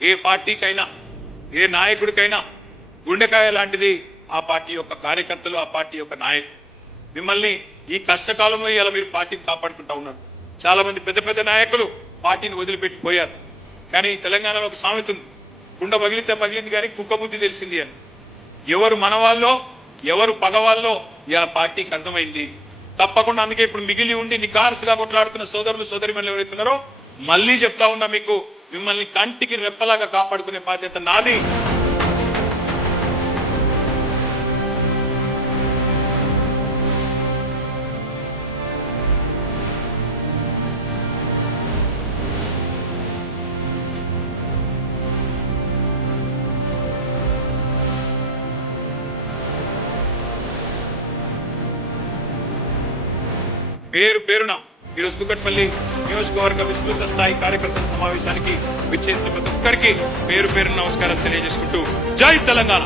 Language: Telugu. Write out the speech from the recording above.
ఏ పార్టీకైనా ఏ నాయకుడికైనా గుండెకాయ లాంటిది ఆ పార్టీ యొక్క కార్యకర్తలు, ఆ పార్టీ యొక్క నాయకులు. మిమ్మల్ని ఈ కష్టకాలంలో ఇలా మీరు పార్టీని కాపాడుకుంటా ఉన్నారు. చాలా మంది పెద్ద పెద్ద నాయకులు పార్టీని వదిలిపెట్టిపోయారు. కానీ తెలంగాణలో ఒక సామెత ఉంది, కుండ పగిలితే పగిలింది కానీ కుక్క బుద్ధి తెలిసింది అని. ఎవరు మనవాళ్ళో ఎవరు పగవాళ్ళో ఇలా పార్టీకి అర్థమైంది. తప్పకుండా అందుకే ఇప్పుడు మిగిలి ఉండి నికార్సుగా కొట్లాడుతున్న సోదరులు సోదరిమణులు ఎవరైతున్నారో మళ్ళీ చెప్తా ఉన్నా, మీకు మిమ్మల్ని కంటికి రెప్పలాగా కాపాడుకునే బాధ్యత నాది. పేరు పేరున ఈరోజు కుకట్పల్లి నియోజకవర్గ విస్తృత స్థాయి కార్యకర్తల సమావేశానికి విచ్చేసిన ప్రతి ఒక్కరికి పేరు పేరున నమస్కారాలు తెలియజేసుకుంటూ జై తెలంగాణ.